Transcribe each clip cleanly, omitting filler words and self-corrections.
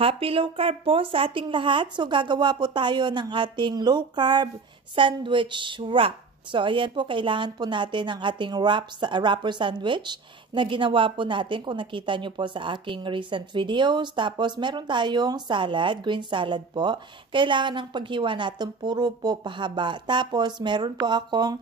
Happy low carb po sa ating lahat. So gagawa po tayo ng ating low carb sandwich wrap. So ayan po, kailangan po natin ng ating wrapper sandwich na ginawa po natin kung nakita nyo po sa aking recent videos. Tapos meron tayong salad, green salad po. Kailangan ng paghiwa natin puro po pahaba. Tapos meron po akong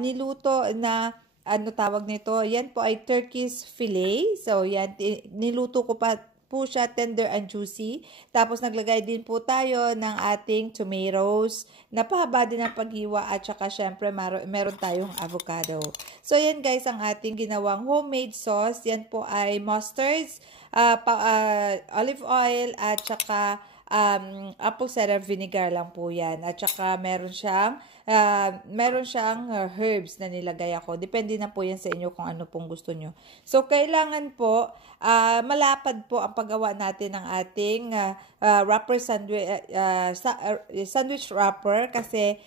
niluto na ano tawag nito, yan po ay turkey's fillet. So yan, niluto ko pa po siya tender and juicy. Tapos naglagay din po tayo ng ating tomatoes. Napahaba din ang paghiwa at saka syempre meron tayong avocado. So yan guys ang ating ginawang homemade sauce. Yan po ay mustards, olive oil at saka apple cider vinegar lang po yan. At saka meron siyang herbs na nilagay ako. Depende na po yan sa inyo kung ano pong gusto nyo. So, kailangan po, malapad po ang paggawa natin ng ating wrapper sandwich wrapper kasi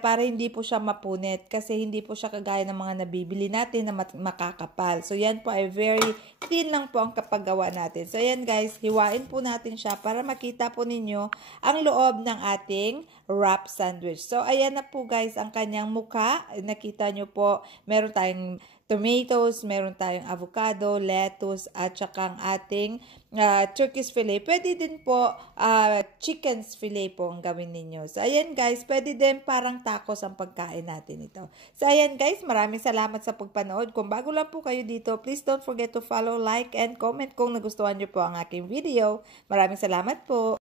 para hindi po siya mapunit kasi hindi po siya kagaya ng mga nabibili natin na makakapal. So, yan po ay very thin lang po ang kapaggawa natin. So, yan guys, hiwain po natin siya para makita po ninyo ang loob ng ating wrap sandwich. So, ayan na po guys ang kanyang mukha. Nakita nyo po, meron tayong tomatoes, meron tayong avocado, lettuce, at saka ang ating turkey's fillet. Pwede din po chicken's fillet po ang gawin ninyo. So, ayan guys, pwede din parang tacos ang pagkain natin ito. So, ayan guys, maraming salamat sa pagpanood. Kung bago lang po kayo dito, please don't forget to follow, like, and comment kung nagustuhan nyo po ang aking video. Maraming salamat po.